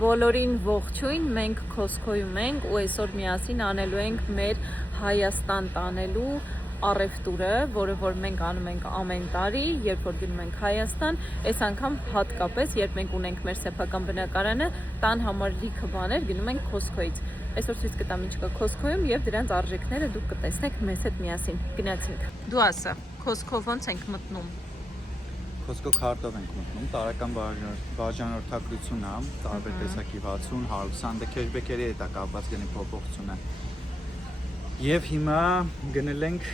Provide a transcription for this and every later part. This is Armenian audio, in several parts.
Բոլորին ողջույն, մենք Costco-ում ենք ու այսօր միասին անելու ենք մեր Հայաստան տանելու առևտուրը, որը որ մենք անում ենք ամեն տարի, երբ որ գնում ենք Հայաստան, այս անգամ հատկապես, երբ մենք ունենք մեր սեփական բնակարանը, տան համար լիքը բաներ գնում ենք Costco-ից։ Այսօր ցույց կտամ ինչ կա Costco-ում եւ դրանց արժեքները դուք կտեսնեք մեզ հետ միասին։ Գնացինք։ Դու ասա, Costco ոնց ենք մտնում։ Costco քարտով ենք մտնում, տարական բաժանորդագրություն է, տարբեր տեսակի 60, 120 քեշբեքերի հետ է կապված գնի փոփոխություն է։ Եվ հիմա գնել ենք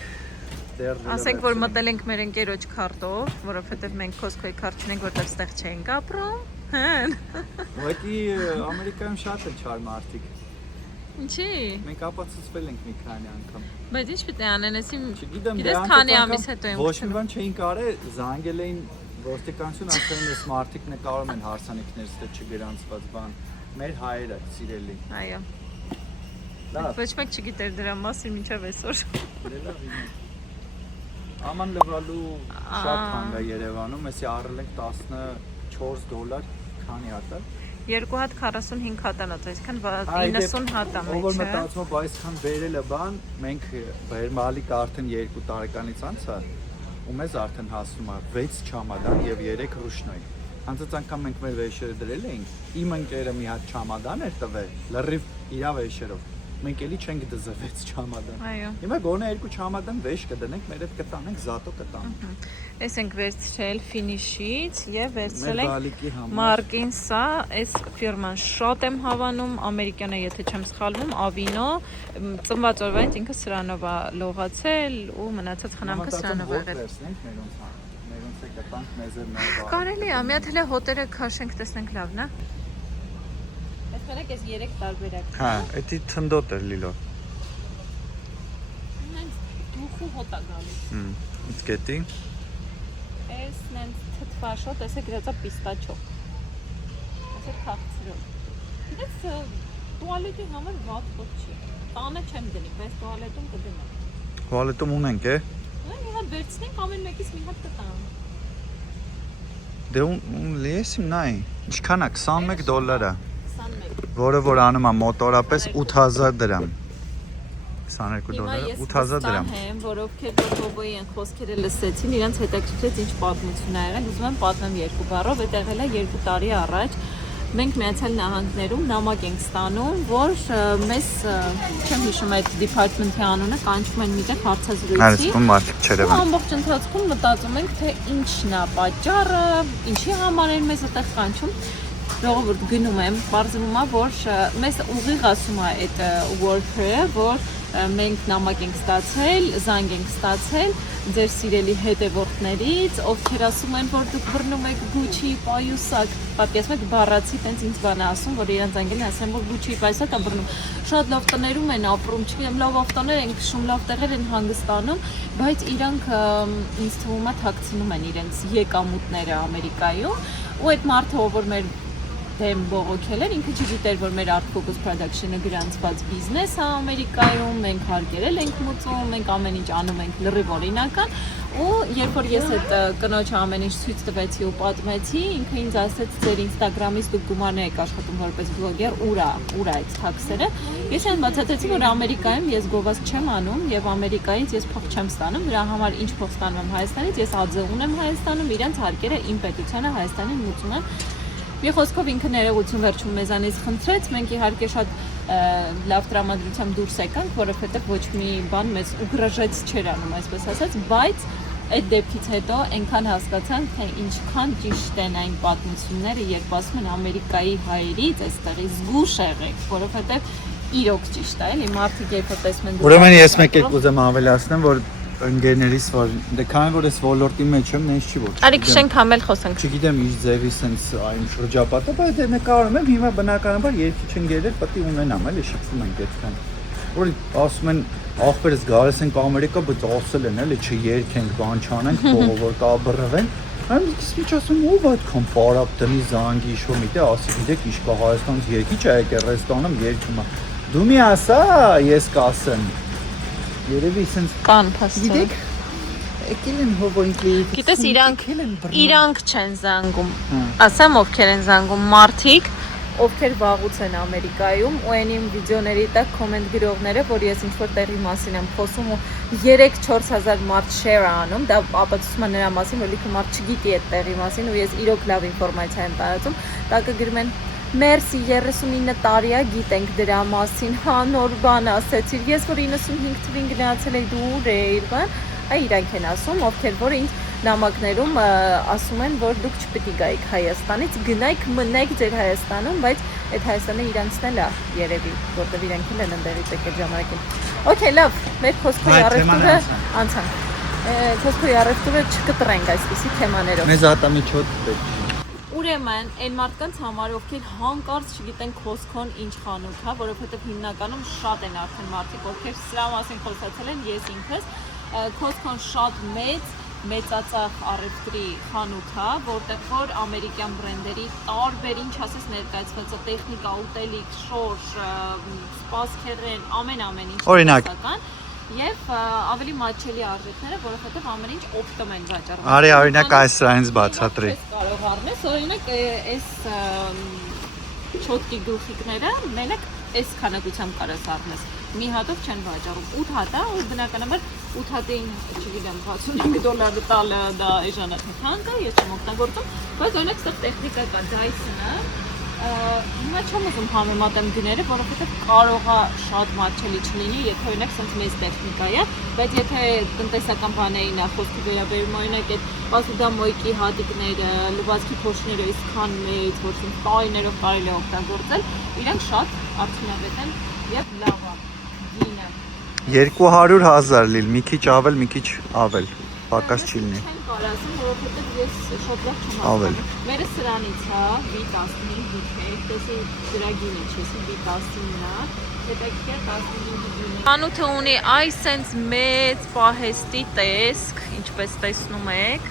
դեռ ասենք որ մտել ենք մեր ընկերոջ քարտով, որովհետև մենք Costco-ի քարտ չունենք, որտեղ ստեղ չենք ապրում։ Հեն։ Ուղղակի Ամերիկայում շատ է չար մարդիկ։ Ինչի։ Մենք ապացուցվել ենք մի քանի անգամ։ Բայց ինչ պիտի անեն, Չգիտեմ, գիտես քանի ամիս հետո եմ ոչ մի բան չէին կարել, զանգել էին ոստիկանություն, ասել են այս մարդիկ նկարում են հարսանիքներից դե չգրանցված բան։ Մեր հայերը սիրելի։ Այո։ Լավ։ Ոչ մեկ չգիտեր դրա մասին մինչև այսօր։ Լավ իմ։ Աման լվալու շատ հանգ է Երևանում, էսի առել ենք $14, քանի հատ է։ 2 հատ 45 հատանոց, այսքան 90 հատ է Ով որ մեջը։ մտածում է, այսքան վերել է բան, մենք բերմալիկ արդեն 2 տարեկանից անց է, ու մեզ արդեն հասնում է 6 չամադան եւ 3 ռուշնոյ։ Անցած անգամ մենք մեր վեշերը դրել էինք, իմ ընկերը մի հատ չամադան էր տվել, լրիվ իրա վեշերով։ Մենք էլի չենք դզել 6 չամադան։ Այո։ Հիմա գոնե 2 չամադան վեշ կդնենք, մեր հետ կտանենք, զատո կտանենք։ Այս ենք վերցրել Finish-ից եւ վերցրել ենք բալիկի համար։ Markinsa, այս ֆիրման շատ եմ հավանում, ամերիկյան է, եթե չեմ սխալվում, Avino, ծնված օրվանից ինքը սրանով է լողացել ու մնացած խնամքը սրանով է եղել։ Մերոնց է կտանք մեզեր նոր։ Կարելի է, մի հատ հələ հոտերը քաշենք, տեսնենք լավն է։ Այս մենակ այս 3 տարբերակ։ Հա, էդի թնդոտ էր լիլո։ Նենց դուխու հոտ է գալիս։ Ինչ գետի։ Այս նենց թթվաշոտ, այս է գրածա պիստաչո։ Այս է քաղցրով։ Դες տուալետի համար վատ հոտ չի։ Տանը չեմ դնի, բայց տուալետում կդնեմ։ Տուալետում ունենք է։ Մի հատ վերցնենք, ամեն մեկից մի հատ կտամ։ Դե լեսիմ նայ, ինչքան է $21 է, 21։ որը որ անում է մոտորապես 8000 դրամ։ $22, 8000 դրամ։ Եմ, որ ովքեր Բոբոյի են խոսքերը լսեցին, իրենց հետաքրքրեց ինչ պատմություն է եղել, ուզում եմ պատմեմ 2 բառով, այդ եղել է 2 տարի առաջ։ Մենք Միացյալ Նահանգներում նամակ ենք ստանում, որ մեզ, չեմ հիշում այդ department-ի անունը, կանչում են միտեղ հարցազրույցի։ Այսպես մարդիկ չերևան։ Ամբողջ ընթացքում մտածում ենք, թե ինչն է պատճառը, ինչի համար են մեզ այդտեղ կանչում։ Ժողովուրդ գնում եմ, բարձվում է, որ մեզ ուղիղ ասում է այդ worker-ը, որ մենք նամակ ենք ստացել, զանգ ենք ստացել ձեր սիրելի հետևորդներից, ովքեր ասում են, որ դուք բռնում եք Gucci պայուսակ, պատկերացնում եք բառացի տենց ինձ բան է ասում, որ իրանց անգելն ասեն, որ Gucci պայուսակ է բռնում։ Շատ լավ տներում են ապրում, չգիտեմ, լավ ավտոներ են քշում, լավ տեղեր են հանգստանում, բայց իրանք ինձ թվում է թաքցնում են իրենց եկամուտները Ամերիկայում, ու այդ մարդը, ով որ մեր դեմ բողոքել էր, ինքը չգիտեր, որ մեր Art Focus Production-ը գրանցված բիզնես է Ամերիկայում, մենք հարկերել ենք մուծում, մենք ամեն ինչ անում ենք լրիվ օրինական, ու երբ որ ես այդ կնոջը ամեն ինչ ցույց տվեցի ու պատմեցի, ինքը ինձ ասեց, ձեր Instagram-ից դուք գումարներ եք աշխատում որպես բլոգեր, ուր է այդ թաքսերը։ Ես այն բացատրեցի, որ Ամերիկայում ես գովազդ չեմ անում եւ Ամերիկայից ես փող չեմ ստանում, դրա համար ինչ փող ստանում եմ Հայաստանից, ես ԱՁ ունեմ Հայաստանում, իրենց հարկերը իմ պետությանը Հայաստանին մուծում եմ։ Մի խոսքով ինքը ներողություն վերջում մեզանից խնդրեց, մենք իհարկե շատ լավ տրամադրությամբ դուրս եկանք, որովհետև ոչ մի բան մեզ ուգրաժեց չէր անում, այսպես ասած, բայց այդ դեպքից հետո այնքան հասկացանք, թե ինչքան ճիշտ են այն պատմությունները, երբ ասում են Ամերիկայի հայերից, այստեղի զգուշ եղեք, որովհետև իրոք ճիշտ է, էլի մարդիկ երբ որ տեսնում են։ Ուրեմն ես մեկ էլ ուզեմ ավելացնեմ, որ ընկերներիս որ դե քանի որ ես ոլորտի մեջ եմ, նենց չի որ։ Արի քշենք համել խոսենք։ Չգիտեմ ինչ ձևի sense այն շրջապատը, բայց դե նկարում եմ, հիմա բնականաբար երկիչ ընկերներ պետք է ունենամ, էլի շփվում ենք այդքան։ Որ ասում են ախպերս գալիս ենք Ամերիկա, բայց ասել են, էլի չերքենք, բան չանենք, փողով կաբռվեն։ Այնպես ինչ ասում, ով այդքան պարապ տնի զանգի ինչ-որ միտե, ասի գիտեք ինչ կա Հայաստանից երկիչ է եկել ռեստորանում երգում է։ Դու մի ասա, ես կասեմ։ Երևի sense կան փաստը։ Գիտեք, եկել են հովոյնքլի։ Գիտես իրանք չեն զանգում։ Ասեմ ովքեր են զանգում, մարդիկ, ովքեր վաղուց են Ամերիկայում ու այն իմ վիդեոների տակ կոմենտ գրողները, որ ես ինչ-որ տեղի մասին եմ խոսում ու 3-4000 մարդ share անում, դա ապացուցում է նրա մասին, որ լիքը մարդ չգիտի այդ տեղի մասին ու ես իրոք լավ ինֆորմացիա եմ տարածում, տակը գրում են Մերսի 39 տարի է գիտենք դրա մասին, հա նոր բան ասեցիր, ես որ 95 թվին գնացել էի դու ուր էիր, բան, այ իրանք են ասում, ովքեր որ ինձ նամակներում ասում են, որ դուք չպետք է գայիք Հայաստանից, գնայք մնայք ձեր Հայաստանում, բայց այդ Հայաստանը իրանցն էլ է երևի, որտեղ իրանք էլ են ընդեղից եկել ժամանակին։ Okay, լավ, մեր խոսքերի առևտուրը անցանք։ Խոսքերի առևտուրը չկտրենք այսպիսի թեմաներով։ Մեզ ատամիջոց պետք չի։ Ուրեմն, այն մարդկանց համար, ովքեր հանկարծ չգիտեն Costco-ն ինչ խանութ է, որովհետև հիմնականում շատ են արդեն մարդիկ, ովքեր սրա մասին խոսացել են, ես ինքս, Costco-ն շատ մեծածախ առևտրի խանութ է, որտեղ որ ամերիկյան բրենդերի տարբեր ինչ ասես ներկայացված է տեխնիկա, ուտելիք, շորշ, սպասքերեն, ամեն ինչ Օրինակ Եվ ավելի մատչելի արժեքները, որովհետև ամեն ինչ օպտում են վաճառվում։ Արի օրինակ այս սրանից բացատրի։ Կարող առնես, օրինակ այս չոտկի գլխիկները մենակ այս քանակությամբ կարաս առնես։ Մի հատով չեն վաճառում 8 հատ է, ու բնականաբար 8 հատին, չգիտեմ, $65 տալը դա էժանացի թանկ է, ես չեմ օգտագործում, բայց օրինակ սա տեխնիկա կա Dyson-ը, հիմա չեմ ուզում համեմատեմ գները, որովհետև կարող է շատ մատչելի չլինի, եթե օրինակ սենց մեծ տեխնիկա է, բայց եթե տնտեսական բաներին է խոսքի վերաբերում, օրինակ այդ պասուդամոյկի հատիկները, լվացքի փոշիները այսքան մեծ, որ սենց տարիներով կարելի է օգտագործել, իրանք շատ արդյունավետ են եւ լավ է գինը։ 200,000 լիլ, մի քիչ ավել, մի քիչ ավել, պակաս չի լինի։ Չեմ կարասում, որովհետև ես շատ լավ չեմ հասկանում։ Մերը սրանից է, V15 դիքեք, տեսի դրա գինը չեսի V19-ն է, հետաքրքիր 15 գինը։ Խանութը ունի այս սենց մեծ պահեստի տեսք, ինչպես տեսնում եք,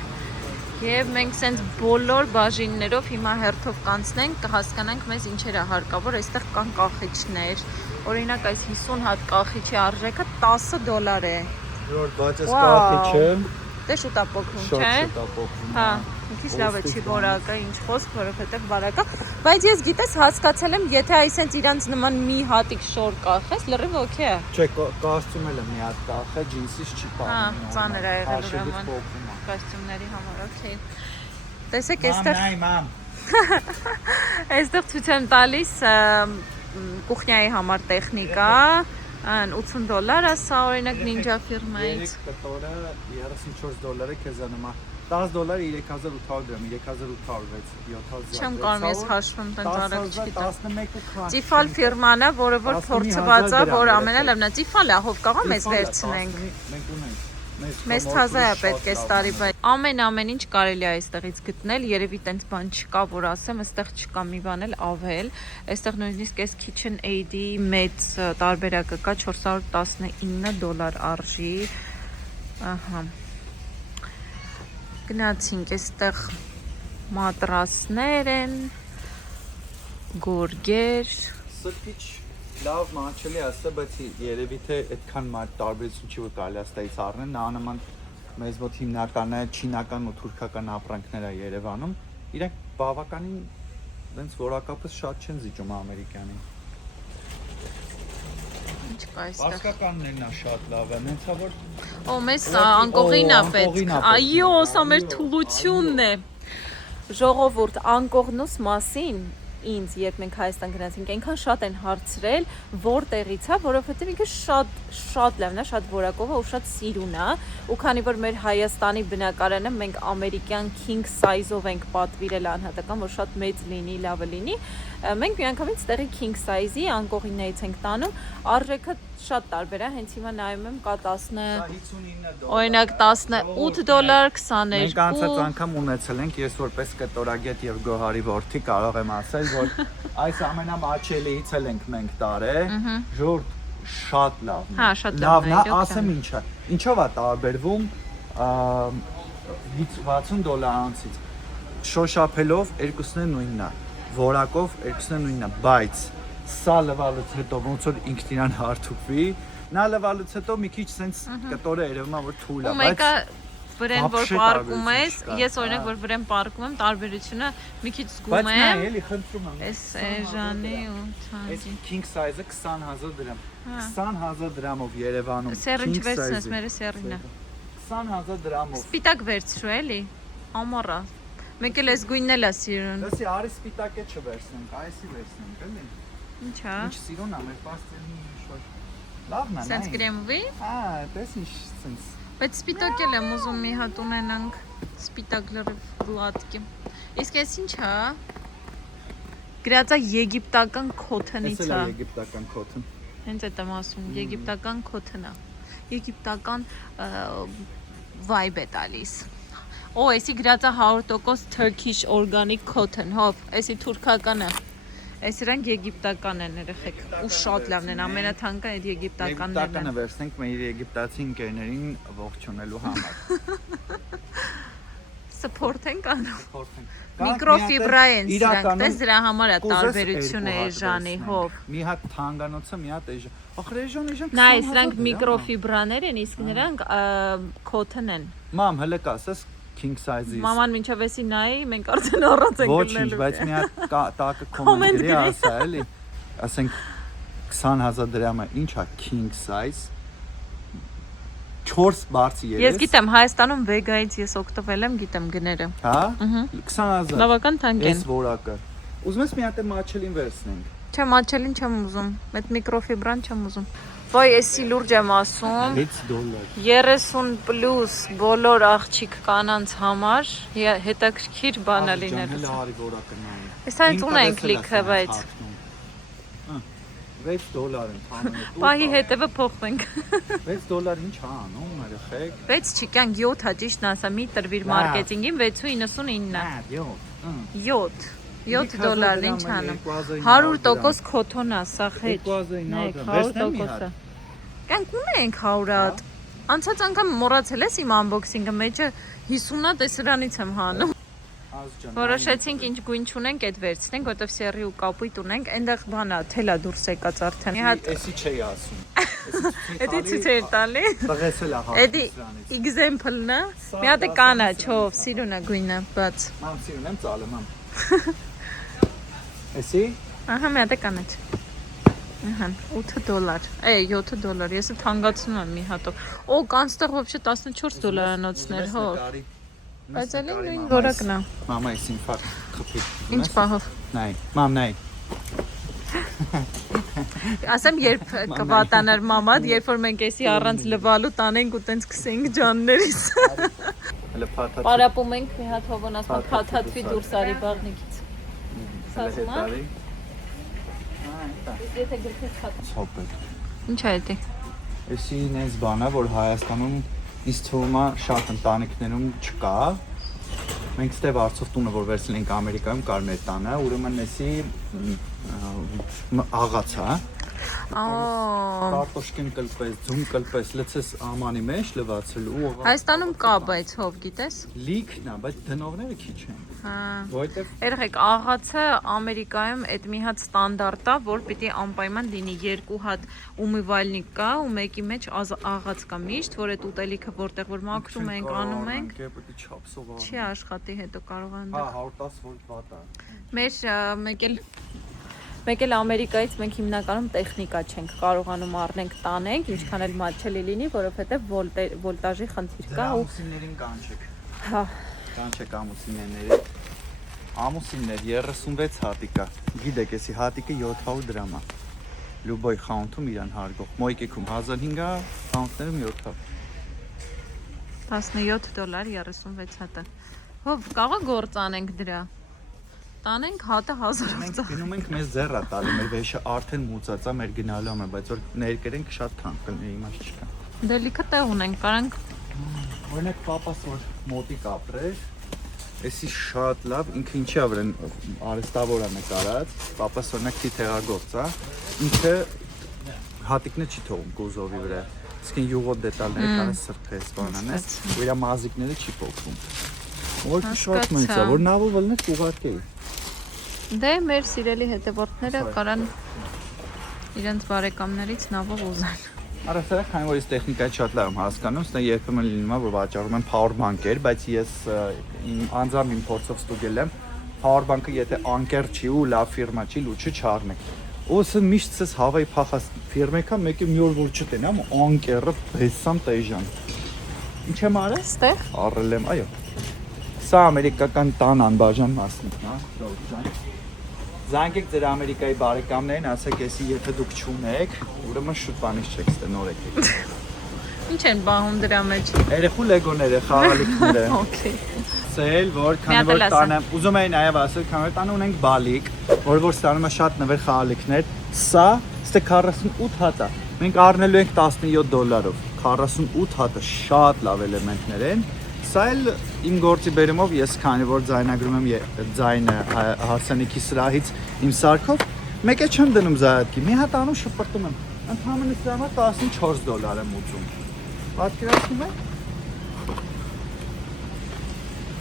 եւ մենք սենց բոլոր բաժիններով հիմա հերթով կանցնենք, կհասկանանք մեզ ինչեր է հարկավոր, այստեղ կան կախիչներ, օրինակ այս 50 հատ կախիչի արժեքը $10 է։ Որ բաց էս կախիչը Դե շուտ է փոքրում, չէ՞։ Շուտ է փոքրում։ Հա, մի քիչ լավ է չի որակը, ինչ խոսք, որովհետև բարակա, բայց ես գիտես հասկացել եմ, եթե այսենց իրանց նման մի հատիկ շոր կախես, լրիվ օքեյ է։ Չէ, կոստյումը էլ մի հատ կախը, ջինսից չի պահում։ Հա, ծանր է եղել ուրեմն կոստյումների համար, օքեյ։ Տեսեք, այստեղ ցույց եմ տալիս կուխնյայի համար տեխնիկա, $80 է, սա օրինակ Ninja ֆիրմայից։ Կտորը $34 քեզ նոմա $10 $3,800 դրամ, 3,806, 7,000։ Չեմ կարող ես հաշվում տնտարակ չգիտեմ։ 11 Տիֆալ ֆիրման է, որը որ փորձված է, որ ամենալավն է։ Տիֆալ է, հով կարող մեզ վերցնենք։ Մենք ունենք։ Մեզ թազա է պետք է ստարի, բայց ամեն ինչ կարելի է այստեղից գտնել, երևի տենց բան չկա, որ ասեմ, այստեղ չկա մի բան էլ ավել, այստեղ նույնիսկ այս KitchenAid-ի մեծ տարբերակը կա $419 արժի, ահա, գնացինք, այստեղ մատրասներ են, գորգեր, Սրտիչ լավ մաչելի ասա, բայց երևի թե այդքան մարդ տարբերություն չի որ կարելի աստայից առնել, նա նման մեզ մոտ հիմնականը չինական ու թուրքական ապրանքներ է Երևանում, իրենք բավականին դենց որակապես շատ չեն զիջում ամերիկյանին։ ինչ կա այստեղ։ Բասկականներն է շատ լավ է, նենցա որ Օ, մեզ անկողին է պետք։ Այո, սա մեր թուլությունն է։ Ժողովուրդ, անկողնուս մասին ինձ, երբ մենք Հայաստան գնացինք, այնքան շատ են հարցրել, որտեղից է, որովհետև ինքը շատ լավն է, շատ որակով է ու շատ սիրուն է, ու քանի որ մեր Հայաստանի բնակարանը մենք ամերիկյան king size-ով ենք պատվիրել անհատական, որ շատ մեծ լինի, լավը լինի, մենք միանգամից տեղի king size-ի անկողիններից ենք տանում, արժեքը շատ տարբեր է, հենց հիմա նայում եմ կա 10, օրինակ $18, 22։ Մենք անցած անգամ ունեցել ենք, ես որպես կտորագետ եւ Գոհարի որդի կարող եմ ասել, որ այս ամենամաչելիից էլ ենք մենք տարել, ժորդ շատ լավն է։ Հա, շատ լավն է, ասեմ ինչա։ Ինչով է տարբերվում $60-անցից։ Շոշափելով երկուսն է նույնն է, որակով երկուսն է նույնն է, բայց սա լվալուց հետո ոնց որ ինքն իրան հարթուկվի, նա լվալուց հետո մի քիչ սենց կտորը երևում է որ թույլ է, բայց վրան որ պարկում ես, ես օրինակ որ վրան պարկում եմ, տարբերությունը մի քիչ զգում եմ։ Բայց նա էլի խնդրում եմ։ Էս Էժանի ու Այս Թանջի։ king size-ը 20000 դրամ։ 20000 դրամով Երևանում։ Սերինչ վերցնես մեր սերինը։ 20000 դրամով։ Սպիտակ վերցրու էլի։ Ամորա։ Մեկ էլ էս գույնն էլ է սիրուն։ Դասի արի սպիտակը չվերցնենք, այսի վերցնենք, էլի։ Ինչա։ Ինչ սիրուն է մեր պաստելին ինչ-որ։ Լավն է։ Սենց գրեմվի։ Տես ինչ սենց։ Բայց սպիտակ էլ եմ ուզում մի հատ ունենանք։ Սպիտակ լրիվ լատկի։ Իսկ էս ինչա։ Գրածա եգիպտական քոթոնից Էս է։ էլ եգիպտական քոթոն։ Հենց այդ եմ ասում, եգիպտական քոթոն է։ Եգիպտական vibe է տալիս։ Օ, էսի գրածա 100% Turkish organic cotton, հոп, էսի թուրքական է։ Այս իրանք եգիպտական են երեխեք ու շատ լավն են, ամենաթանկը այդ եգիպտականներն Եգիպտականը են։ վերցնենք մեր եգիպտացի ընկերներին ողջունելու համար։ Support են անում։ Փորձենք։ Միկրոֆիբրա են սրանք, դες դրա համար է տարբերությունը Էժանի, հոп։ Մի հատ թանգանոցը, մի հատ Էժան։ Ախր Էժան Նա սրանք միկրոֆիբրաներ են, իսկ նրանք cotton են։ Մամ, հələ կասես king size-ից։ Մաման մինչև էսի նայի, մենք արդեն առած ենք Ոչինչ, բայց մի հատ տակը կոմենտ գրի ասա, էլի։ Ասենք 20000 դրամը ինչա king size 4 բարձի երես։ Ես գիտեմ, Հայաստանում վեգայից ես օգտվել եմ, գիտեմ գները։ Հա? 20000։ Լավական թանկ են։ Էս որակը։ Ուզում ես մի հատ մաչելին վերցնենք։ Չէ, մաչելին չեմ ուզում, այդ միկրոֆիբրան չեմ ուզում։ Ոայ, էսի լուրջ եմ ասում։ $6 30+ բոլոր աղջիկ կանանց համար հետաքրքիր բան է լինելու։ Հələ արի որակը նայ։ Այս հենց ունենք լիքը, բայց $6 են թամանը։ պահի հետևը փոխվենք։ $6 ինչ է անում, երեխեք։ 6 չիկան 7 հա ճիշտն ասա, մի տրվիր մարքեթինգին 6.99 7 $7 ինչ անում 100% կոթոն է սա հետ 100% է կանք ունենք 100-ատ անցած անգամ մոռացել ես իմ unboxing-ը մեջը 50-ատ է սրանից եմ հանում որոշեցինք ինչ գույն չունենք այդ վերցնենք որովհետև սերի ու կապույտ ունենք այնտեղ բանա թելա դուրս եկած արդեն մի հատ էսի չի ասում Էդի ցույց տալի տղեսել է Էդի example-ն է մի հատ է կանաչով սիրուն է գույնը բաց մամ սիրուն եմ ծալը մամ Էսի ահա մի հատ է կանաչ ահա $8 $7 ես թանկացնում եմ մի հատով օ կանստեղ вообще $14-անոցներ հո բայց էլի նույն որակն է մամա էս ինֆարկտ խփի ինչ պահով նայ մամ նայ ասեմ երբ կվատանար մամադ երբ որ մենք էսի առանց լվալու տանենք ու տենց քսենք ջաններից հələ փաթաթ Պարապում ենք մի հատ հովանասման փաթաթվի դուրս արի բաղնիկից սազում է եթե գրքես փաթաթ ցոպը ինչ է դա էսի նես բանա որ Հայաստանում ինձ թվում է շատ ընտանիքներում չկա մենք ստեղ արծով տունը որ վերցել ենք Ամերիկայում կար մեր տանը ուրեմն էսի աղացա Կարտոշկին կլպես, ձուն կլպես, լցես ամանի մեջ լվացելու Հայաստանում կա բայց հով գիտես լիքն է, բայց դնողները քիչ են Որտեվ Երեխեք աղացը Ամերիկայում այդ մի հատ ստանդարտ է, որ պիտի անպայման լինի 2 հատ ումիվալնիկ կա ու մեկի մեջ աղաց կա միշտ, որ այդ ուտելիքը որտեղ որ մաքրում ենք, անում ենք չի աշխատի հետո կարող է Հա 110 վոլտ վատ է Մեր մեկ էլ Ամերիկայից մենք հիմնականում տեխնիկա չենք կարողանում առնենք տանենք, ինչքան էլ մատչելի լինի, որովհետև վոլտաժի խնդիր կա ու ամուսիններին կանչեք Հա Կանչեք ամուսինները Ամուսիններ 36 հատիկա Գիտեք, էսի հատիկը 700 դրամ է Լյուբոյ խանութում իրան հարգող Մոյկեքում 1500 խանութներում 700 $17 36 հատը Հով կաղա գործ անենք դրա Տանենք հատը 1000 Մենք գնում ենք մեզ ձեռա տալի մեր վեշը արդեն մուծած է մեր գնալու է բայց որ ներկերենք շատ թանկ կլինի իմաստ չկա Դե լիքը տեղ ունենք կարանք Օրինակ պապաս որ մոտիկ ապրեր Էսի շատ լավ ինքը ինչի ավրեն արեստավոր է նկարած պապաս օրինակ թիթեղագործ է ինքը հատիկներ չի թողում կուզովի վրա իսկ յուղոտ դետալները կարես սրբես բանանես ու իր մազիկները չի փոխվում Որ շատ մեծ է որ նավը վլներ ուղարկեի Դե մեր սիրելի հետևորդները կարան իրենց բարեկամներից նավով ուզեն Առասարակ քանի որ ես տեխնիկայի շատ լավ եմ հասկանում, ստե երբեմն լինում է որ վաճառում են power bank-եր, բայց ես իմ անձամբ իմ փորձով ստուգել եմ, power bank-ը եթե անկեր չի ու լավ ֆիրմա չի, լուչը չառնեք։ Ոսը միշտ ցես հավայ փախած ֆիրմեկա մեկը մի օր որ չտենամ, անկերը բեսամ տեժան։ Ինչ եմ արել։ Ստեղ Առել եմ, այո։ Սա ամերիկական տան անբաժան մասնիկն է, Զանգեք ձեր Ամերիկայի բարեկամներին, ասեք, էսի եթե դուք չունեք, ուրեմն շուտ բանից չեք ստենոր եկեք։ Ինչ են բահում դրա մեջ։ Երեխու լեգոները, խաղալիքները։ Okay։ Սել, որ քանի որ տանը, ուզում էի նաև ասել, քանի որ տանը ունենք բալիկ, որ ստանում է շատ նվեր խաղալիքներ, սա ստե 48 հատ է։ Մենք առնելու ենք $17, 48 հատը շատ լավ էլեմենտներ են։ Սա էլ իմ գործի բերումով ես քանի որ ձայնագրում եմ ձայնը հարսանիքի սրահից իմ սարքով, մեկ է չեմ դնում զայատքի, մի հատ անում շպրտում եմ։ Ընդհանրապես սրա համար $14 եմ ուծում։ Պատկերացնում եք։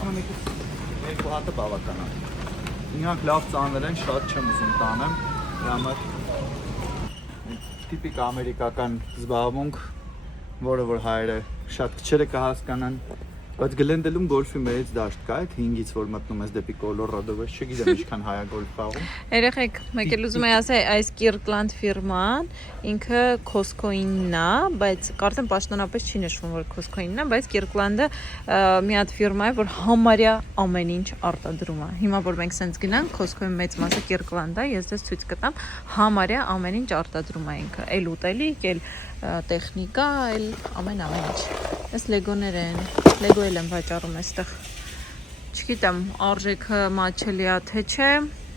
Ամենից երկու հատը բավական է։ Իրանք լավ ծանր են, շատ չեմ ուզում տանեմ, դրա համար տիպիկ ամերիկական զբաղմունք, որը որ հայերը շատ քչերը կհասկանան, բայց գլենդելում գոլֆի մեծ դաշտ կա, այդ 5-ից որ մտնում ես դեպի Կոլորադո, ես չգիտեմ ինչքան հայա գոլֆ խաղում։ Երեխեք, մեկ էլ ուզում եմ ասել, այս Kirkland ֆիրման ինքը Costco-ինն է, բայց կարծեմ պաշտոնապես չի նշվում, որ Costco-ինն է, բայց Kirkland-ը մի հատ ֆիրմա է, որ համարյա ամեն ինչ արտադրում է։ Հիմա որ մենք սենց գնանք, Costco-ի մեծ մասը Kirkland-ա, ես դες ցույց կտամ, համարյա ամեն ինչ արտադրում է ինքը, էլ ուտելիք, էլ տեխնիկա, էլ ամեն ինչ։ Այս լեգոներ են, լեգո էլ եմ վաճառում այստեղ։ Չգիտեմ, արժեքը մաչելի է թե չէ,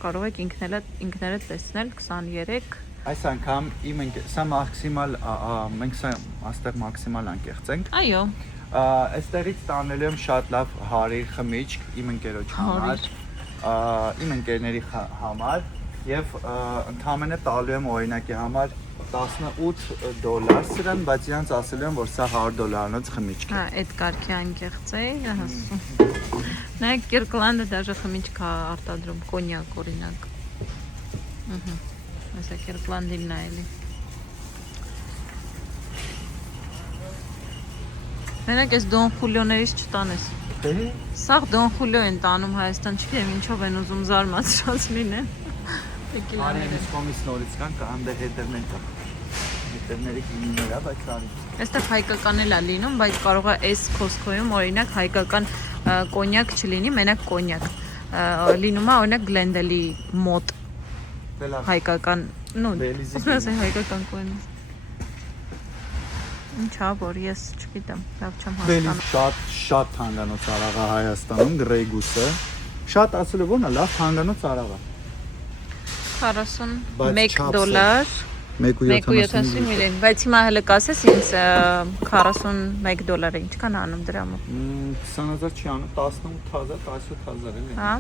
կարող եք ինքներդ տեսնել 23։ Այս անգամ իմ սա մաքսիմալ, մենք սա աստեղ մաքսիմալ անկեղծ ենք։ Այո։ Այստեղից տանելու եմ շատ լավ հարի խմիչք իմ ընկերոջ համար, իմ ընկերների համար եւ ընդհանրապես տալու եմ օրինակի համար $18 սրան, բայց իրանց ասելու եմ, որ սա $100-անոց խմիչք է։ Հա, այդ կարգի անկեղծ է, հասում։ Նայեք, Kirkland-ը դաժե խմիչք է արտադրում, կոնյակ օրինակ։ Այսա Kirkland-ին նայելի։ Մենակ այս Don Julio-ներից չտանես։ Սաղ Don Julio են տանում Հայաստան, չգիտեմ ինչով են ուզում զարմացրած լինեն։ Արի ես կոմից նորից կան, անդե հետերներ կա։ Հետերների կինիներ է, բայց արի։ Այստեղ հայկական էլ է լինում, բայց կարող է այս Costco-ում օրինակ հայկական կոնյակ չլինի, մենակ կոնյակ։ Լինում է օրինակ Glendale-ի մոտ հայկական, նո, ասես հայկական կոնյակ։ Ինչա, որ ես չգիտեմ, լավ չեմ հասկանում։ Շատ թանկանոց արաղ է Հայաստանում, Grey-Goose-ը։ Շատ ասել է որն է, լավ թանկանոց արաղ է։ $41 1.70 միլիոն, բայց հիմա հələ կասես ինձ $41 ինչքան անում դրամով։ 20,000 չի անում, 18,000, 17,000 էլի։ Հա,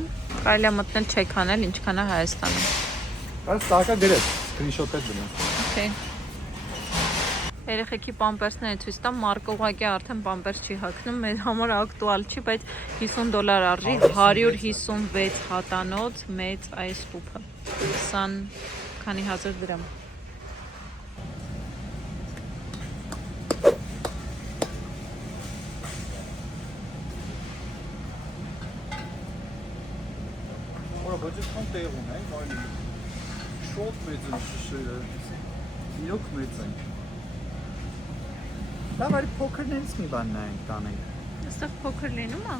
կարելի է մտնել չեք անել ինչքան է Հայաստանում։ Բայց տակա գրես, սկրինշոթ է դնում։ Okay։ Երեխեքի պամպերսները ցույց տամ, մարկը ուղղակի արդեն պամպերս չի հագնում, մեր համար ակտուալ չի, բայց $50 արժի 156 հատանոց մեծ այս պուփը։ 20 քանի հազար դրամ։ Որը բջջքան տեղում է, մայլի։ Շոտ մեծ են շշերը։ Իրոք մեծ են։ Լավ, արի փոքրներից մի բան նայենք տանենք։ Այստեղ փոքր լինում է։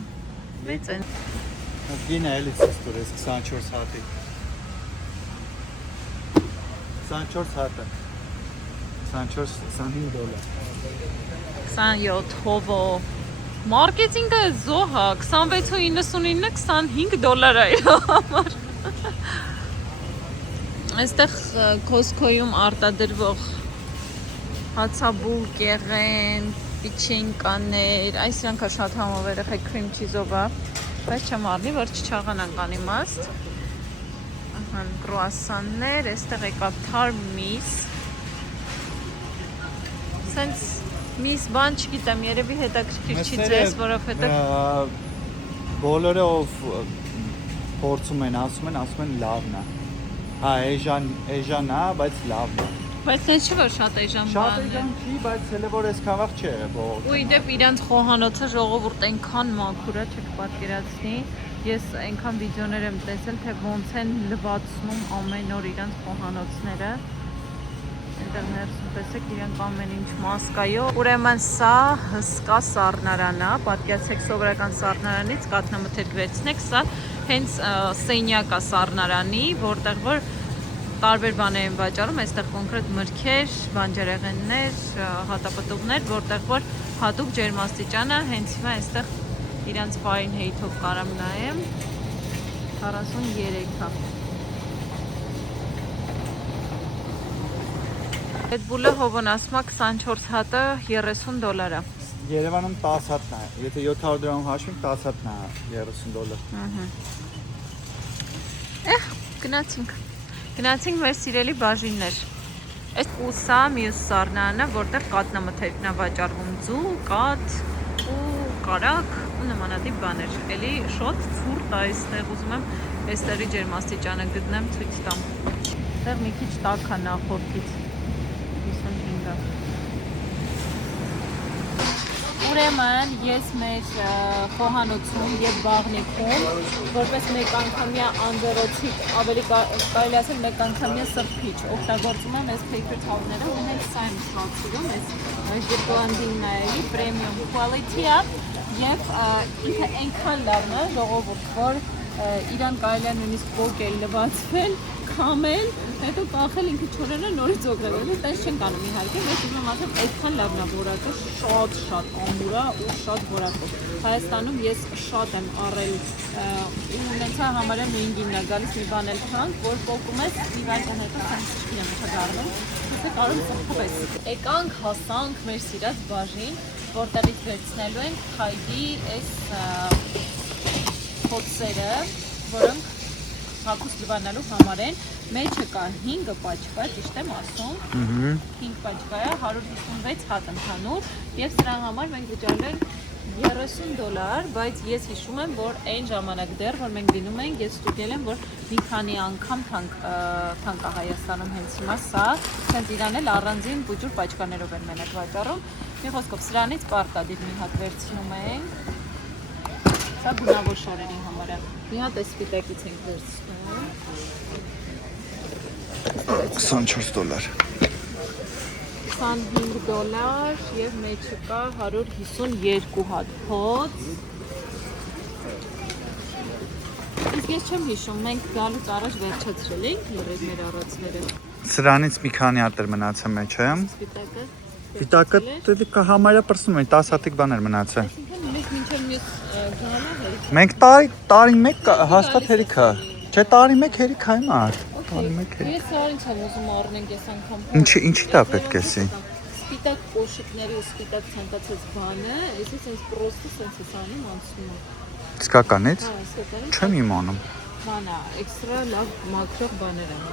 Մեծ են։ Գինը էլի ցույց տուրես 24 հատի։ 24 հատը։ $24-25։ 27 հովո։ Մարքեթինգը զոհ է, 26.99-ը $25 է իր համար։ Այստեղ Costco-ում արտադրվող հացաբուլ, կեղեն, պիչենկաներ, այս իրանքը շատ համով երեխեք քրիմ չիզով է, բայց չեմ առնի, որ չչաղանանք անիմաստ։ Ահան կրուասաններ, այստեղ եկավ թարմ միս։ Սենց միս բան չգիտեմ, երևի հետաքրքիր չի ձեզ, որովհետև բոլորը ով փորձում են, ասում են լավն է։ Հա, էժան է, բայց լավն է։ Բայց թե չի որ շատ էժան Շատ բան է։ էժան չի, բայց հələ որ այս քաղաք չէ, որ Ու իդեպ իրանց խոհանոցը ժողովուրդ այնքան մաքուր է, չեք պատկերացնի։ Ես այնքան վիդեոներ եմ տեսել, թե ոնց են լվացնում ամեն օր իրանց խոհանոցները։ Այնտեղ ներսում տեսեք իրանք ամեն ինչ մասկայով։ Ուրեմն սա հսկա սառնարան է, պատկերացեք սովորական սառնարանից կաթնամթերք վերցնեք, սա հենց սենյակ է սառնարանի, որտեղ որ տարբեր բաներ են վաճառում, այստեղ կոնկրետ մրգեր, բանջարեղեններ, հատապտուղներ, որտեղ որ հատուկ ջերմաստիճանը հենց հիմա այստեղ իրանց Ֆարենհեյթով կարամ նայեմ 43-ա։ Այդ բուլը հովն ասում է 24 հատը $30 է։ Երևանում 10 հատն է։ Եթե 700 դրամ հաշվենք 10 հատն է $30։ Գնացինք մեր սիրելի բաժիններ։ Այս ու սա մյուս սառնարանը, որտեղ կատնամթերքն է վաճառվում, ձու, կաթ ու կարակ ու նմանատիպ բաներ։ Էլի շոտ ցուրտ է այստեղ, ուզում եմ այստեղի ջերմաստիճանը գտնեմ, ցույց տամ։ Այստեղ մի քիչ տաք է նախորդից։ 55-ը։ Ուրեմն ես մեր խոհանոցում եւ բաղնիքում որպես մեկ անգամյա անձեռոցիկ ավելի կարելի ասել մեկ անգամյա սրբիչ օգտագործում եմ այս paper towel-ները ու հենց սա եմ ստացվում այս Գերլանդինայի premium quality-ը եւ ինքը այնքան լավն է ժողովուրդ որ իրան կարելի է նույնիսկ ողել լվացվել քամել, հետո կախել ինքը չորենը նորից օգտվել, այդպես չեն կանում իհարկե, բայց ուզում եմ ասեմ, այդքան լավն է որակը, շատ ամուր է ու շատ որակով։ Հայաստանում ես շատ եմ առել ու ունեցա համարյա նույն գինն է գալիս մի բան էլ քանք, որ պոկում ես մի վայրկյան հետո քանք չեմ դառնում, թե կարող ծխպես։ Եկանք հասանք մեր սիրած բաժին, որտեղից վերցնելու ենք Քայդի այս փոցերը, որոնք հագուստ լվանալու համար են, մեջը կա 5 պաչկա, ճիշտ եմ ասում, 5 պաչկա է, 156 հատ ընդհանուր և սրա համար մենք վճարել ենք $30, բայց ես հիշում եմ, որ այն ժամանակ դեռ, որ մենք դինում ենք, ես ստուգել եմ, որ մի քանի անգամ թանկ է Հայաստանում հենց հիմա սա, հենց իրան էլ առանձին բուջուր պաչկաներով են մենակ վաճառում, մի խոսքով սրանից պարտադիր մի հատ վերցնում ենք, սա գունավոր շորերի համար է, մի հատ այս սպիտակից ենք վերցնում, $24 $25 և մեջը կա 152 հատ փոց իսկ ես չեմ հիշում, մենք գալուց առաջ վերջացրել ենք լրիվ մեր առածները Սրանից մի քանի հատ էր մնացել մեջը Սպիտակը համարյա պրսնում են 10 հատիկ բաներ մնացել Մենք մինչև մյուս գալը հերիք Մենք տարի մեկ հաստատ հերիք է Չէ տարի մեկ հերիք է մարդ Ես սարին չեմ ուզում առնենք ես անգամ Ինչի դա պետք է սի Սպիտակ կոշիկների ու սպիտակ ցանկացած բանը ես ես պրոստը սենց ես անում անցնում Իսկականից չեմ իմանում բանա էքստրա լավ մաքրող բաներ են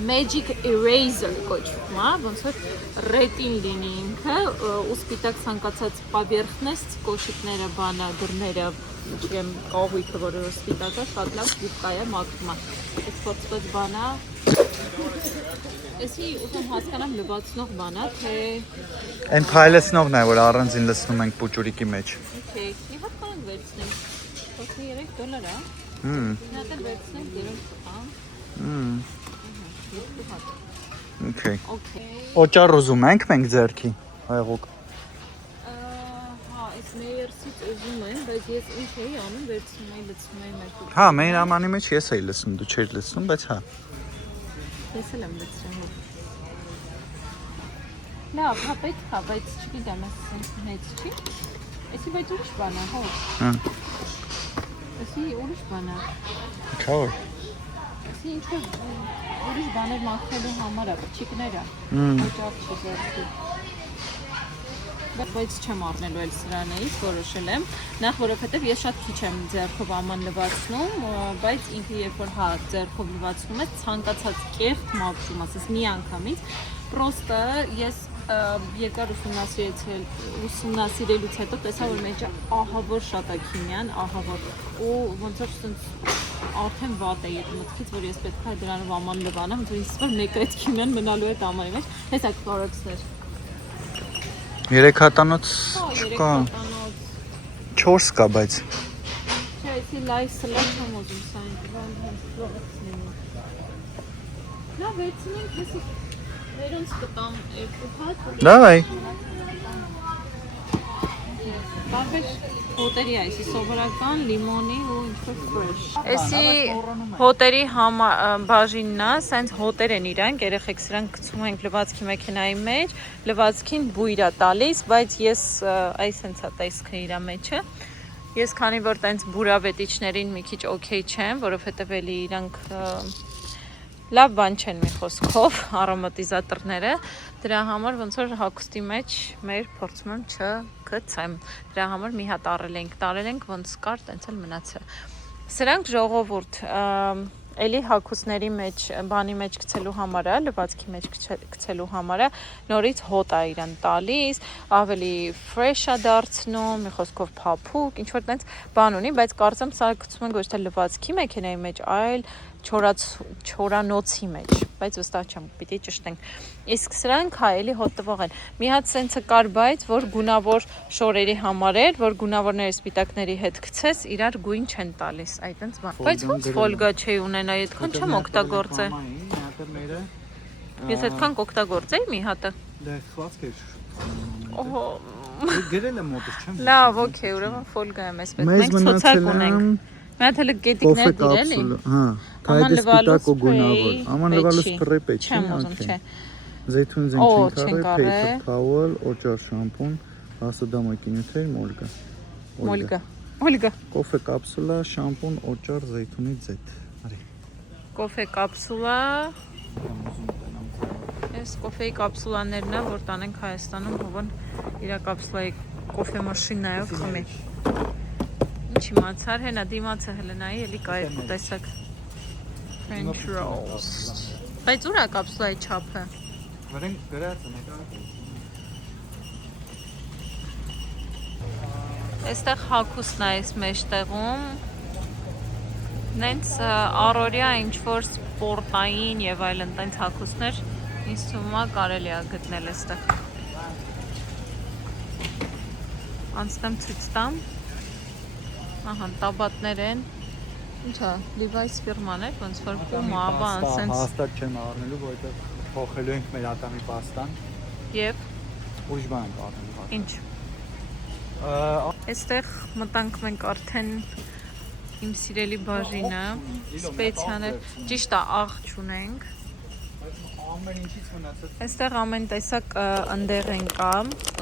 Magic Eraser կոչվում է, ոնց որ ռետին լինի ինքը ու սպիտակ ցանկացած պավերխնեստ կոշիկները, բանա, դռները, չգիտեմ, կահույքը, որը սպիտակ է, շատ լավ գուբկա է, մաքրում է։ Այս փորձված բանա։ Էսի ուզում հասկանամ լվացնող բանա, թե Այն փայլեցնողն է, որ առանձին լցնում ենք պուճուրիկի մեջ։ Okay, մի հատ բան վերցնենք։ $3 է։ Նա դեռ վերցնենք դերում տան։ Okay։ Okay։ Օճառ ուզում ենք մենք ձերքի, այղուկ։ Հա, այս մեյերսից ուզում են, բայց ես ինչ էի անում, վերցնում էի, լցնում էի մեր կուպը։ Հա, մեր ամանի մեջ ես էի լցնում, դու չէիր լցնում, բայց հա։ Ես էլ եմ լցրել։ Լավ, հա, պետք է, բայց չգիտեմ, այս մեծ չի։ Էսի բայց ուրիշ բան է, հա։ Հա։ Էսի ուրիշ բան է։ Քավոր։ Էսի ինչ-որ ուրիշ բաներ մաքրելու համար է, փչիկները։ Օճառ չի ձեռքի։ Բայց չեմ առնելու էլ սրանից, որոշել եմ, նախ որովհետև ես շատ քիչ եմ ձեռքով աման լվացնում, բայց ինքը երբ որ հա ձեռքով լվացնում ես, ցանկացած կերտ մաքրում ասես մի անգամից, պրոստը ես երկար ուսումնասիրելուց հետո տեսա որ մեջը ահավոր շատ է քիմիան, ահավոր ու ոնց որ արդեն վատ է եկել մտքից, որ ես պետք է դրանով աման լվանամ, որ ես որ մեկ ռետքի մեն մնալու է տամարի մեջ։ Հեսա կլորոքսներ։ 3 հատանոց կա։ 4 կա, բայց Չէ, այսի լայվ սլաչ եմ ուզում սա ինքան կլորոքսներ։ Նա վերցնենք, հեսի վերոնց կտամ 2 հատ։ Դավայ։ Բարբեր հոտերի այսի սովորական լիմոնի ու ինչ-որ fresh։ Էսի հոտերի բաժինն է, սենց հոտեր են իրանք, երեխեք սրանք գցում ենք լվացքի մեքենայի մեջ, լվացքին բույր է տալիս, բայց ես այս սենց է տեսքը իրա մեջը։ Ես քանի որ տենց բուրավետիչներին մի քիչ օքեյ չեմ, որովհետև էլի իրանք լավ բան չեն մի խոսքով արոմատիզատորները, դրա համար ոնց որ հագուստի մեջ մեր փորձում եմ չգցեմ, դրա համար մի հատ տարել ենք ոնց կար, տենց էլ մնացը։ Սրանք ժողովուրդ, էլի հագուստների մեջ, բանի մեջ գցելու համար է, լվացքի մեջ գցելու համար է, նորից հոտ է իրան տալիս, ավելի fresh է դարձնում, մի խոսքով փափուկ, ինչ որ տենց բան ունի, բայց կարծեմ սա գցում ենք ոչ թե լվացքի մեքենայի մեջ, այլ չորանոցի մեջ, բայց վստահ չեմ, պիտի ճշտենք։ Իսկ սրանք հա էլի հոտ տվող են։ Մի հատ սենցը կար բայց, որ գունավոր շորերի համար էր, որ գունավորները սպիտակների հետ գցես, իրար գույն չեն տալիս, այդպես բան։ Բայց ոնց ֆոլգա չի ունենա, այդքան չեմ օգտագործել։ Ես այդքան կօգտագործեի մի հատը։ Դա խլացք է։ Օհո։ Գրել եմ մոտս չեմ։ Լավ, օքեյ, ուրեմն ֆոլգա եմ էս պետք։ Մենք ցոցակ ունենք։ Մի հատ էլ գետիկներ դիրել է։ Հա, Աման լվալու գունավոր։ Աման լվալու սպրեյ պետք չի, օքեյ։ Զեյթուն զենչին կարե, paper towel, օճառ շամպուն, հասադամակինյութեր, մոլգա։ Մոլգա։ Կոֆե կապսուլա, շամպուն, օճառ, զեյթունի ձեթ։ Արի։ Կոֆե կապսուլա։ Այս կոֆեի կապսուլաներն է, որ տանենք Հայաստանում, հովն իր կապսուլայի կոֆե մաշինայով խմի։ Ինչ իմացար, հենա դիմացը հելնայի, էլի կա երկու տեսակ French roast։ Բայց ուր է կապսուլայի չափը։ Վրեն գրած է նկարը։ Այստեղ հագուստն է այս մեջտեղում։ Նենց առօրյա ինչ-որ սպորտային եւ այլն տենց հագուստներ ինձ թվում է կարելի է գտնել այստեղ։ Անցնեմ ցույց տամ։ Ահա, տաբատներ են։ Ինչա, Levi's ֆիրման է, ոնց որ Puma, բան, սենց։ Հաստատ չեմ առնելու, որովհետև փոխելու ենք մեր ատամի պաստան։ Եվ Ուրիշ բան ենք առնելու։ ինչ։ Այստեղ մտանք մենք արդեն իմ սիրելի բաժինը, սպեցիաներ, ճիշտ է, աղ չունենք։ Ամեն ինչից մնացած։ Այստեղ ամեն տեսակ ընդեղեն կա,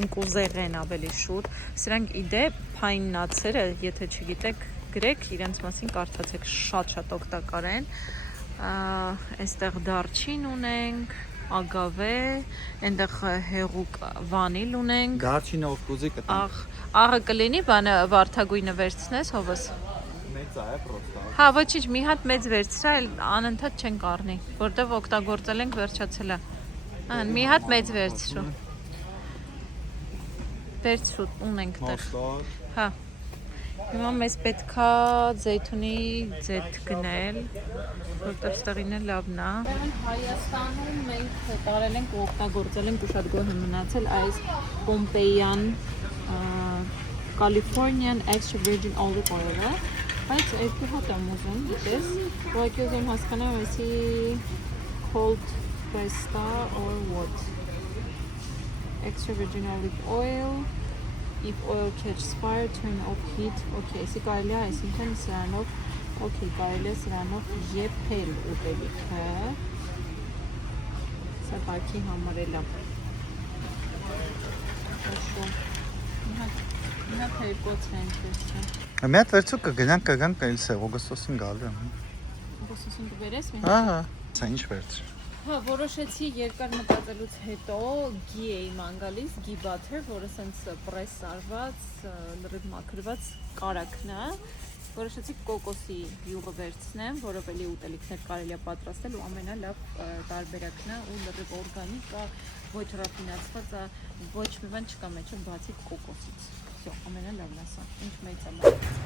ընկուզեղեն ավելի շուտ։ Սրանք իդե փայնացերը, եթե չգիտեք, գրեք, իրենց մասին կարդացեք, շատ օգտակար են։ Այստեղ դարչին ունենք, ագավե, այնտեղ հեղուկ վանիլ ունենք։ Դարչինը ով կուզի կտամ։ Աղը կլինի, բանը վարդագույնը վերցնես, հովս։ Մեծ է, պրոստա։ Հա, ոչինչ, մի հատ մեծ վերցրա, անընդհատ չենք առնի, որտեվ օգտագործել ենք, վերջացել է։ Մի հատ մեծ վերցրու։ Վերցրու, ունենք տեղ։ Հա։ Հիմա մեզ պետքա զեյթունի ձեթ գնել, որտեղ ստեղին է լավն է։ Հայաստանում մենք տարել ենք ու օգտագործել ենք ու շատ գոհ եմ մնացել այս Pompeian Californian Extra Virgin Olive Oil-ը, բայց երկու հատ եմ ուզում, գիտես, ուղղակի ուզում հասկանամ այսի cold pressed or what? Extra Virgin Olive Oil. If oil catches fire, turn off heat. Okay, այսի կարելի է, այսինքն սրանով, okay, կարելի է սրանով եփել ուտելիքը։ Սա բակի համար էլ է։ Хорошо։ Մի հատ երկոց է ինքեսը։ Մի հատ վերցու կգնանք այլ սև օգոստոսին գալու եմ։ Օգոստոսին կբերես մի հատ։ Ահա, սա ինչ վերցրու։ Հա, որոշեցի երկար մտածելուց հետո գի էի ման գալիս, գի բաթեր, որը սենց պրես արված, լրիվ մաքրված կարակն է։ Որոշեցի կոկոսի յուղը վերցնեմ, որով էլի ուտելիքներ կարելի է պատրաստել ու ամենալավ տարբերակն է ու լրիվ օրգանիկ է, ոչ ռաֆինացված է, ոչ մի բան չկա մեջը բացի կոկոսից։ Всё, ամենալավն է սա։ Ինչ մեծ է։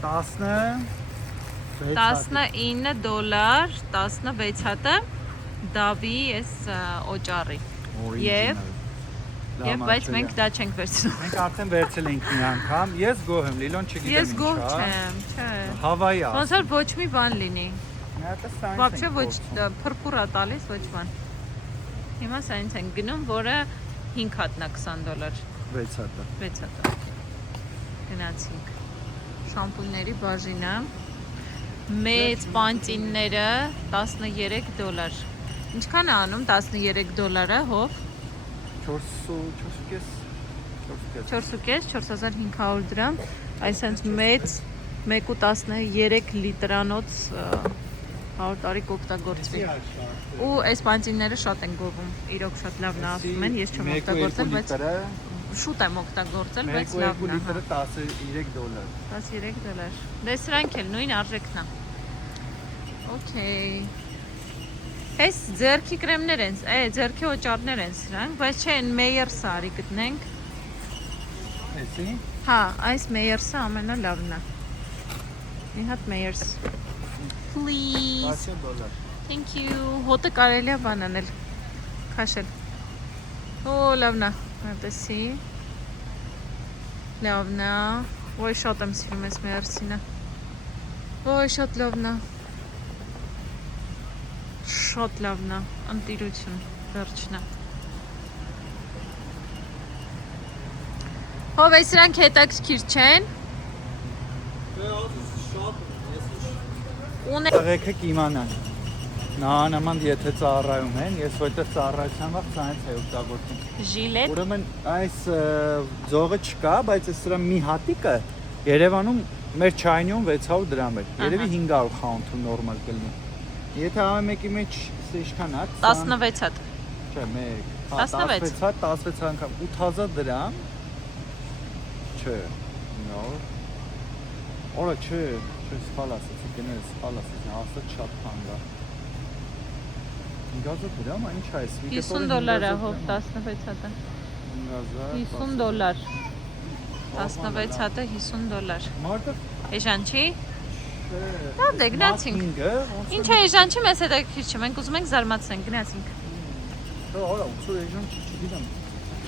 10 $19, 16 հատը դավի էս օճառի։ Եվ բայց մենք դա չենք վերցնում։ Մենք արդեն վերցել ենք մի անգամ։ Ես գոհ եմ, Լիլոն չգիտեմ Ես ինչա։ գոհ չեմ, չէ։ Հավայի է։ Ոնց որ ոչ մի բան լինի։ Հա, Вообще ոչ փրփուրա տալիս ոչ բան։ Հիմա սայնց են գնում, որը 5 հատնա $20։ 6 հատը։ 6 հատը։ Գնացինք։ Շամպունների բաժինը մեծ պանտինները $13։ Ինչքան է անում $13-ը հով 4.5 $4,500 դրամ, այսինքն մեծ 1.13 լիտրանոց 100 տարի կօգտագործվի։ Ու այս պանտինները շատ են գովում, իրոք շատ լավն է ասում են, ես չեմ օգտագործել, բայց շուտ եմ օգտագործել, բայց լավն է։ 1 լիտրը $13։ Դե սրանք էլ նույն արժեքն է։ Okay։ Այս ձերքի կրեմներ են, ձերքի օճառներ են սրանք, բայց չէ, Meyers-ը արի գտնենք։ Էսի։ Հա, այս Meyers-ը ամենալավն է։ Մի հատ Meyers։ Please։ $10։ Thank you։ Հոտը կարելի է բան անել, քաշել։ Օ, լավն է։ Հատեսի։ Լավն է։ Ոյ շատ եմ սիրում այս Meyers-ինը։ Ոյ շատ լավն է։ Շատ լավն է, ընտիրություն, վերջնա։ Հով այս սրանք հետաքրքիր չեն։ Եղեքը կիմանան։ Նման եթե ծառայում են, ես որտեղ ծառայության վաղ ցանց է օգտագործում։ Ժիլետ։ Ուրեմն այս ձողը չկա, բայց այս սրա մի հատիկը Երևանում մեր չայնյուն 600 դրամ էր։ Երևի 500 խանութում նորմալ կլինի։ Եթե ամեն մեկի մեջ ինչքան է? 16 հատ։ Չէ, 1, 16 հատ, 16 անգամ 8000 դրամ։ Չէ, նոր։ Օրա չէ, սխալ ասացի, գնել սխալ ասացի, ասած շատ բան է։ 5000 դրամ, ինչ է այս? $50 է հով 16 հատը։ 5000։ $50։ 16 հատը $50։ Մարդը Էժան չի։ Դա դե գնացինք։ Ինչ է էժան չի, մեզ հետաքրքիր չէ, մենք ուզում ենք զարմացնենք, գնացինք։ Օրա, ուսու էժան չգիտեմ։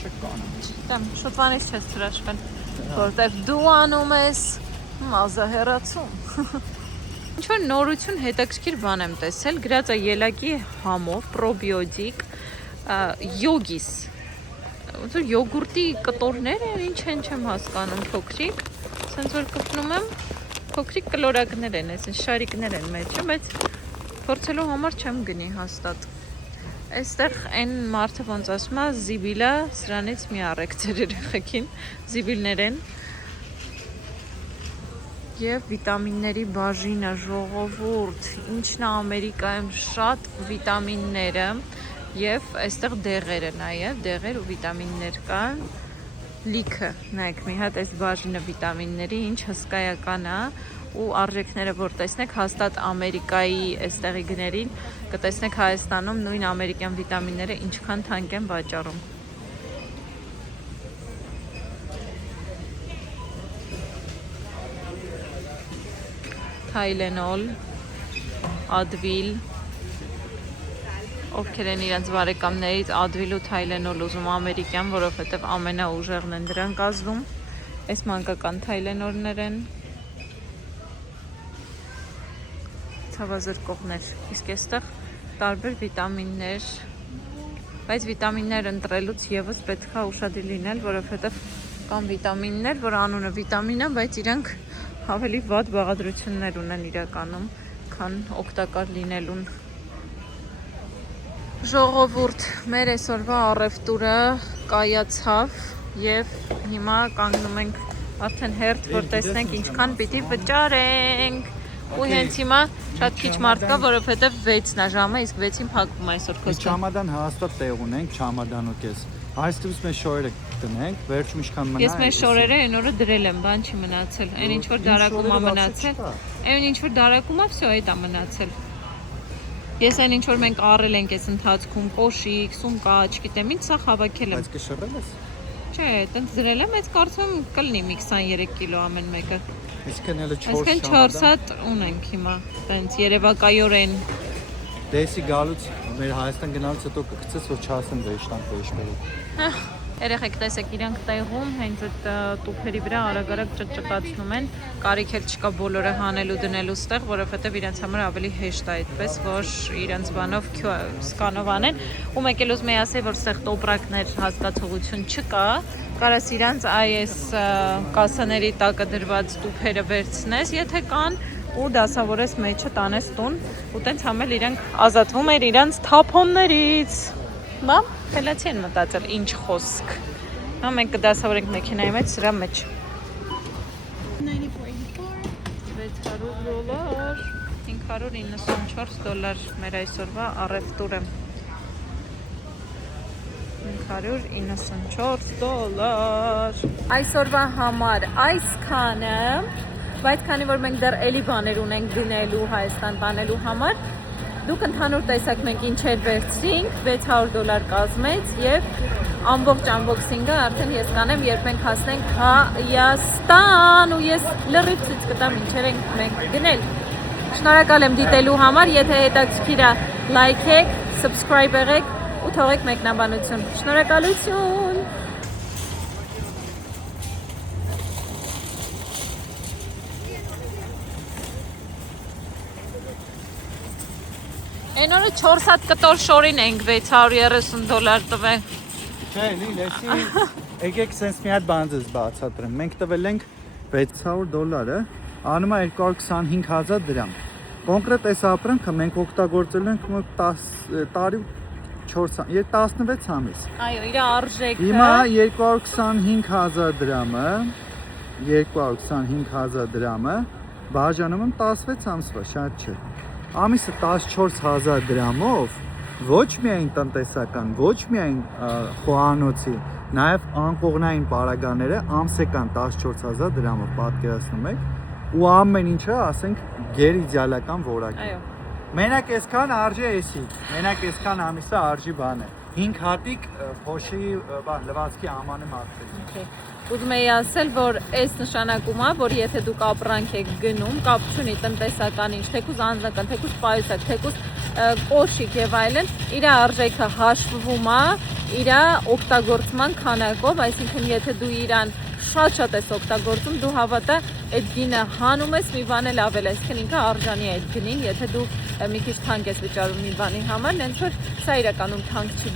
Չեք կանեմ։ Չգիտեմ, շուտվանից չես հրաշվել, որտեղ դու անում ես մազահեռացում։ Ինչ որ նորություն հետաքրքիր բան եմ տեսել, գրած է ելակի համով, պրոբիոտիկ, յոգիս։ Ոնց որ յոգուրտի կտորներ են, ինչ են չեմ հասկանում, փոքրիկ։ Սենց որ կպնում եմ, փոքրիկ կլորակներ են, այսինքն շարիկներ են մեջը, բայց փորձելու համար չեմ գնի հաստատ։ Այստեղ այն մարդը ոնց ասում է, զիբիլա, սրանից մի առեք ձեր երեխեքին, զիբիլներ են։ Եվ վիտամինների բաժինը, ժողովուրդ, ինչն է Ամերիկայում շատ վիտամինները եւ այստեղ դեղերը նաեւ, դեղեր ու վիտամիններ կան։ Լիքը, նայեք, մի հատ այս բաժինը վիտամինների, ինչ հսկայական է ու արժեքները որ տեսնեք, հաստատ Ամերիկայի այստեղի գներին կտեսնեք Հայաստանում նույն ամերիկյան վիտամինները ինչքան թանկ են վաճառում։ Tylenol, Advil, ովքեր են իրենց բարեկամներից Advil ու Tylenol ուզում ամերիկյան, որովհետև ամենաուժեղն են դրանք ազդում։ Այս մանկական Tylenol-ներ են։ Ցավազրկողներ։ Իսկ այստեղ տարբեր վիտամիններ, բայց վիտամիններ ընտրելուց եւս պետք է ուշադիր լինել, որովհետև կան վիտամիններ, որ անունը վիտամին է, բայց իրանք ավելի վատ բաղադրություններ ունեն իրականում, քան օգտակար լինելուն։ Ժողովուրդ, մեր այսօրվա առևտուրը կայացավ եւ հիմա կանգնում ենք արդեն հերթ, որ տեսնենք ինչքան պիտի վճարենք։ Ու հենց հիմա շատ քիչ մարդ կա, որովհետեւ 6-ն է ժամը, իսկ 6-ին փակվում է այսօր քոստը։ Չամադան հաստատ տեղ ունենք, չամադան ու կես։ Այստեղից մեր շորերը դնենք, վերջում ինչքան մնա։ Ես մեր շորերը այն օրը դրել եմ, բան չի մնացել։ Այն ինչ որ դարակում է մնացել։ Այն ինչ որ դարակում է, всё, այդ է մնացել։ Ես այն ինչ որ մենք առել ենք այս ընթացքում, կոշիկ, սումկա, չգիտեմ ինչ, սա հավաքել եմ։ Բայց կշռել ես։ Չէ, այտենց դրել եմ, այդ կարծում եմ կլինի մի 23 կիլո ամեն մեկը։ Այսինքն հələ 4 Այսինքն 4 հատ ունենք հիմա, այտենց երևակայորեն։ Դեսի գալուց մեր Հայաստան գնալուց հետո կգցես որ չասեմ վեճ տանք վեճ բերել։ Երեխեք տեսեք իրանք տեղում հենց այդ տուփերի վրա արագ-արագ ճճկացնում են, կարիք էլ չկա բոլորը հանելու դնելու ստեղ, որովհետև իրենց համար ավելի հեշտ է այդպես, որ իրենց բանով սկանով անեն, ու մեկ էլ ուզում եի ասել, որ ստեղ տոպրակներ հասկացողություն չկա, կարաս իրանց այս կասաների տակը դրված տուփերը վերցնես, եթե կան ու դասավորես մեջը տանես տուն, ու տենց համել իրանք ազատվում էր իրանց թափոններից։ Բա, խելացի են մտածել, ինչ խոսք։ Հա, մենք կդասավորենք մեքենայի մեջ, սրա մեջ։ $594 մեր այսօրվա առևտուրը։ $594։ Այսօրվա համար այսքանը, բայց քանի որ մենք դեռ էլի բաներ ունենք գնելու Հայաստան տանելու համար, դուք ընդհանուր տեսակ մենք ինչեր վերցրինք, $600 կազմեց եւ ամբողջ unboxing-ը արդեն ես կանեմ, երբ մենք հասնենք Հայաստան ու ես լրիվ ցույց կտամ ինչեր ենք մենք գնել։ Շնորհակալ եմ դիտելու համար, եթե հետաքրքիր է լայքեք, subscribe եղեք ու թողեք մեկնաբանություն։ Շնորհակալություն։ Այն օրը 4 հատ կտոր շորին ենք $630 տվել։ Չէ, լեսի եկեք sense մի հատ բան ձեզ բացատրեմ։ Մենք տվել ենք $600, անում է 225,000 դրամ։ Կոնկրետ այս ապրանքը մենք օգտագործել ենք 10 տարի 16 ամիս։ Այո, իր արժեքը։ Հիմա 225,000 դրամը 225,000 դրամը բաժանում եմ 16 ամսվա, շատ չէ։ Ամիսը 14,000 դրամով ոչ միայն տնտեսական, ոչ միայն խոհանոցի, նաև անկողնային պարագաները ամսական 14,000 դրամով պատկերացնում եք ու ամեն ինչը, ասենք, գերիդեալական որակի։ Այո։ Մենակ այսքան արժի էսի, մենակ այսքան ամիսը արժի բան է։ 5 հատիկ փոշի լվացքի ամանը մատուցել։ Ուզում եի ասել, որ այս նշանակում է, որ եթե դուք ապրանք եք գնում, կապ չունի տնտեսական ինչ, թեկուզ անձնական, թեկուզ պայուսակ, թեկուզ կոշիկ եւ այլն, իր արժեքը հաշվվում է իր օգտագործման քանակով, այսինքն եթե դու իրան շատ ես օգտագործում, դու հավատա այդ գինը հանում ես մի բան էլ ավել, այսինքն ինքը արժանի է այդ գնին, եթե դու մի քիչ թանկ ես վճարում մի բանի համար, նենց որ սա իրականում թանկ չի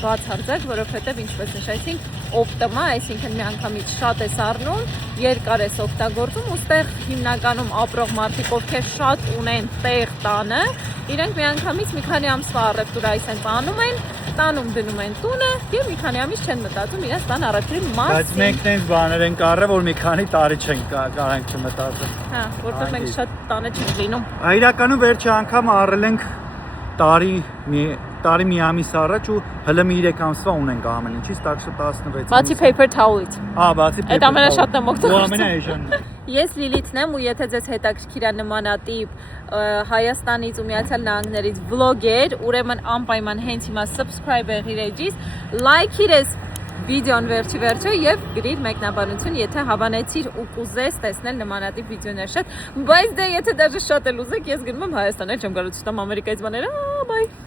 բացարձակ, որովհետև ինչպես նշեցինք, օպտիմա, այսինքն մի անգամից շատ ես առնում, երկար ես օգտագործում, ու ստեղ հիմնականում ապրող մարդիկ, ովքեր շատ ունեն տեղ տանը, իրենք մի անգամից մի քանի ամսվա առևտուր այսպես անում են, տանում դնում են տունը եւ մի քանի ամիս չեն մտածում իրենց տան առևտրի մասին։ Բայց մենք տենց բաներ ենք առել, որ մի քանի տարի չենք կարանք չմտածել։ Հա, որտեղ մենք շատ տանը չենք լինում։ Իրականում վերջի անգամ առել ենք տարի մի ամիս առաջ ու հələ մի 3 ամսվա ունենք ամեն ինչից, так что 16 Բացի paper towel-ից։ բացի paper towel։ Այդ ամենաշատն եմ օգտագործում։ Ու ամենաէժանն։ Ես Լիլիթն եմ ու եթե ձեզ հետաքրքիր է նմանատիպ Հայաստանից ու Միացյալ Նահանգներից վլոգեր, ուրեմն անպայման հենց հիմա subscribe եղիր էջից, like-իր ես վիդեոն վերջը եւ գրիր մեկնաբանություն, եթե հավանեցիր ու կուզես տեսնել նմանատիպ վիդեոներ շատ, բայց դե եթե դաժե շատ էլ ուզեք, ես գնում եմ Հայաստան, էլ չեմ կարող ցույց տամ Ամերիկայից բաները, բայ